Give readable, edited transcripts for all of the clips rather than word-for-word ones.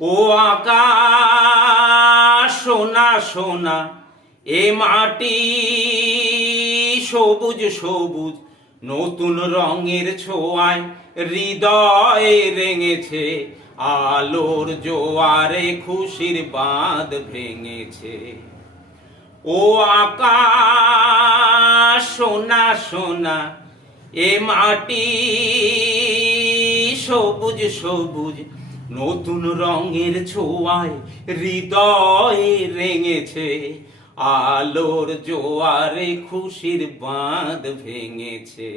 ও আকাশ সোনা সোনা, এ মাটি সবুজ সবুজ, নতুন রঙের ছোঁয়ায় হৃদয় রেঙেছে, আলোর জোয়ারে খুশির বাঁধ ভেঙেছে। ও আকাশ সোনা সোনা, এ মাটি সবুজ সবুজ, নতুন রঙের ছোঁয়ায় হৃদয় রেঙেছে, আলোর জোয়ারে খুশির বাঁধ ভেঙেছে।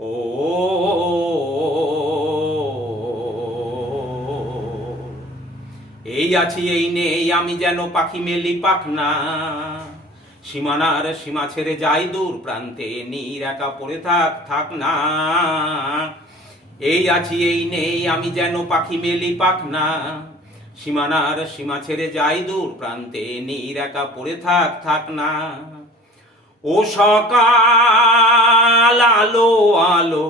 ও এই আছি এই নেই আমি যেন পাখি মেলি পাখনা, সীমানার সীমা ছেড়ে যাই দূর প্রান্তে, নীর একা পড়ে থাক না। এই আছি এই নেই আমি যেন পাখি মেলি পাখনা, সীমানার সীমা ছেড়ে যাই দূর প্রান্তে, নীর একা পড়ে থাক না। ও সকাল আলো আলো,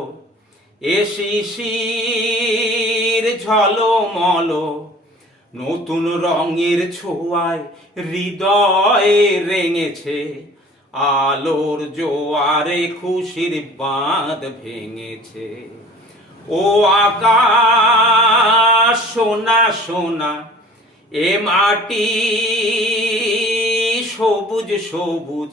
এ শিশির ঝলমলো, নতুন রঙের ছোঁয়ায় হৃদয় রেঙেছে, আলোর জোয়ারে খুশির বাঁধ ভেঙেছে। ও আকাশ সোনা সোনা, এ মাটি সবুজ সবুজ,